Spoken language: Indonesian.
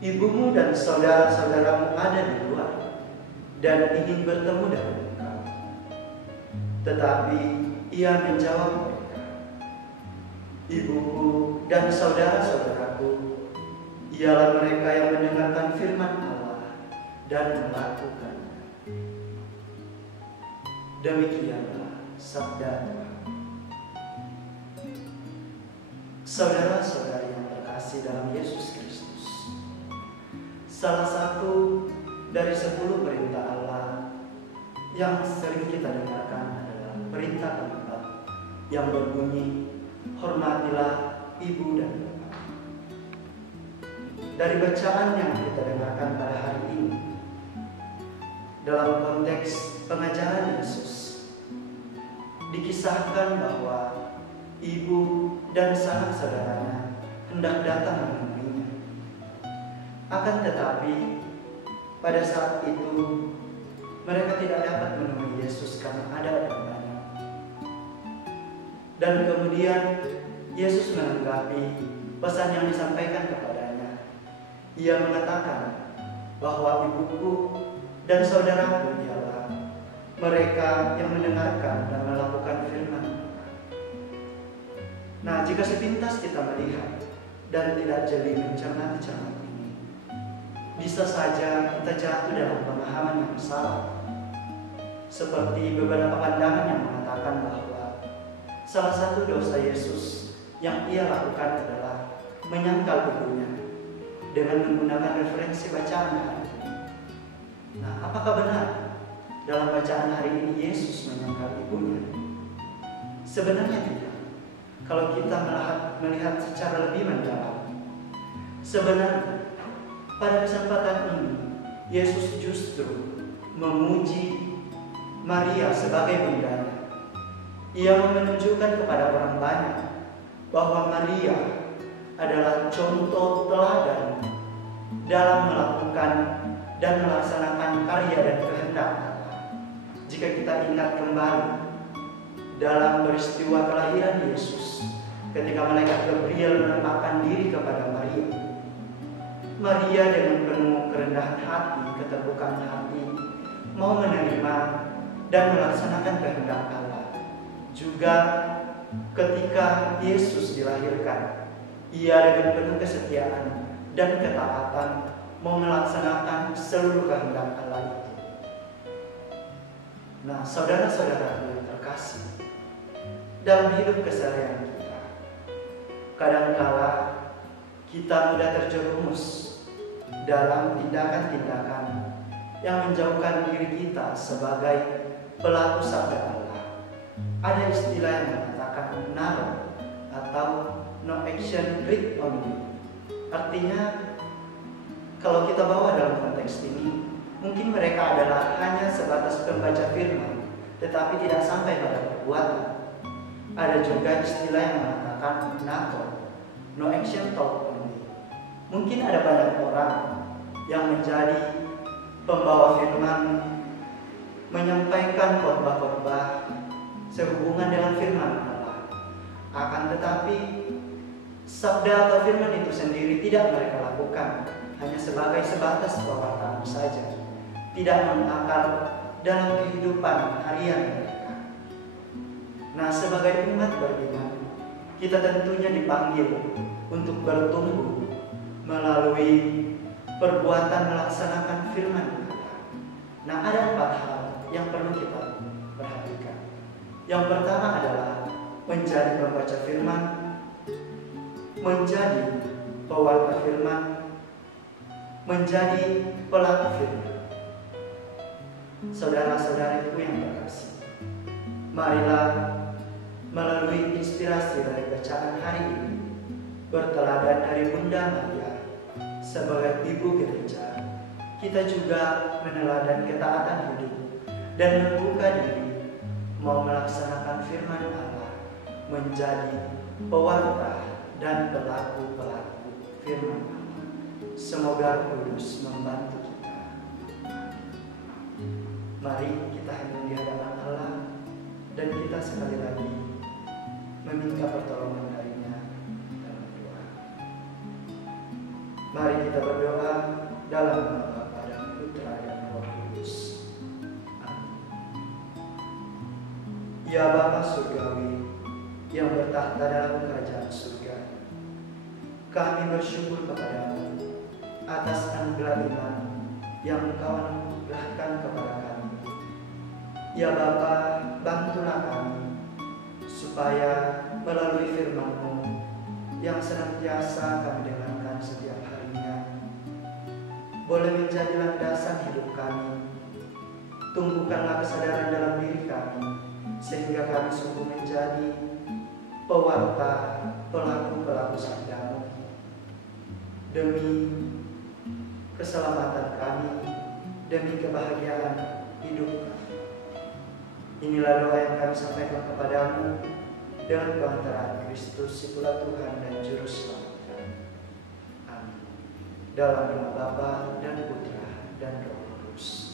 ibumu dan saudara-saudaramu ada di luar dan ingin bertemu dengan engkau. Tetapi ia menjawab mereka, ibuku dan saudara-saudaraku ialah mereka yang mendengarkan firman Allah dan melakukannya. Demikianlah sabda Tuhan. Saudara-saudari yang terkasih dalam Yesus Kristus, salah satu dari 10 perintah Allah yang sering kita dengarkan adalah perintah keempat yang berbunyi, hormatilah ibu dan bapak. Dari bacaan yang kita dengarkan pada hari ini, dalam konteks pengajaran Yesus, dikisahkan bahwa ibu dan sanak saudaranya hendak datang menemuinya. Akan tetapi, pada saat itu mereka tidak dapat menemui Yesus karena ada orang banyak. Dan kemudian Yesus menanggapi pesan yang disampaikan kepadanya. Ia mengatakan bahwa ibuku dan saudaraku ialah mereka yang mendengarkan dan melakukan firman. Nah, jika sepintas kita melihat dan tidak jeli mencermati cermat ini, bisa saja kita jatuh dalam pemahaman yang salah. Seperti beberapa pandangan yang mengatakan bahwa salah satu dosa Yesus yang ia lakukan adalah menyangkal ibunya dengan menggunakan referensi bacaan hari ini. Nah, apakah benar dalam bacaan hari ini Yesus menyangkal ibunya? Sebenarnya tidak. Kalau kita melihat secara lebih mendalam, sebenarnya pada kesempatan ini Yesus justru memuji Maria sebagai bundanya. Ia menunjukkan kepada orang banyak bahwa Maria adalah contoh teladan dalam melakukan dan melaksanakan karya dan kehendak Allah. Jika kita ingat kembali dalam peristiwa kelahiran Yesus, ketika malaikat Gabriel menampakkan diri kepada Maria, Maria dengan penuh kerendahan hati, keterbukaan hati, mau menerima dan melaksanakan kehendak Allah. Juga ketika Yesus dilahirkan, ia dengan penuh kesetiaan dan ketaatan mau melaksanakan seluruh kehendak Allah itu. Nah, saudara-saudara yang terkasih, dalam hidup keseharian kita, kadangkala kita mudah terjerumus dalam tindakan-tindakan yang menjauhkan diri kita sebagai pelaku sabda Allah. Ada istilah yang mengatakan NARO atau no action read only. Artinya, kalau kita bawa dalam konteks ini, mungkin mereka adalah hanya sebatas pembaca firman, tetapi tidak sampai pada perbuatan. Ada juga istilah yang mengatakan NATO, no action talk only. Mungkin ada banyak orang yang menjadi pembawa firman, menyampaikan khotbah-khotbah sehubungan dengan firman Allah. Akan tetapi, sabda atau firman itu sendiri tidak mereka lakukan, hanya sebatas pewartaan saja, tidak mengakar dalam kehidupan harian mereka. Nah, sebagai umat beriman, kita tentunya dipanggil untuk bertumbuh melalui perbuatan melaksanakan firman Allah. Nah, ada 4 hal yang perlu kita perhatikan. Yang pertama adalah menjadi pembaca firman, menjadi pewarta firman, menjadi pelaku firman. Saudara-saudariku yang terkasih, marilah melalui inspirasi dari bacaan hari ini, berteladan dari Bunda Maria sebagai ibu gereja, kita juga meneladani ketaatan hidup dan membuka diri mau melaksanakan firman Allah, menjadi pewarta dan pelaku-pelaku firman Allah. Semoga Kudus membantu kita. Mari kita hening di hadapan Allah dan kita sekali lagi meminta pertolongan darinya dalam doa. Mari kita berdoa dalam nama Bapa dan Putra dan Roh Kudus. Amin. Ya Bapa Surgawi yang bertahta dalam kerajaan surga, kami bersyukur kepadamu atas anugerah iman yang Engkau anugerahkan kepada kami. Ya Bapa, bantulah kami supaya melalui firman-Mu yang senantiasa kami dengarkan setiap harinya boleh menjadi landasan hidup kami. Tumbuhkanlah kesadaran dalam diri kami sehingga kami sungguh menjadi pewarta, pelaku-pelaku sabda-Mu demi keselamatan kami, demi kebahagiaan hidup kami. Inilah doa yang kami sampaikan kepadamu dengan perantaraan Kristus, itulah Tuhan dan Juru Selamat kami. Amin. Dalam nama Bapa dan Putra dan Roh Kudus.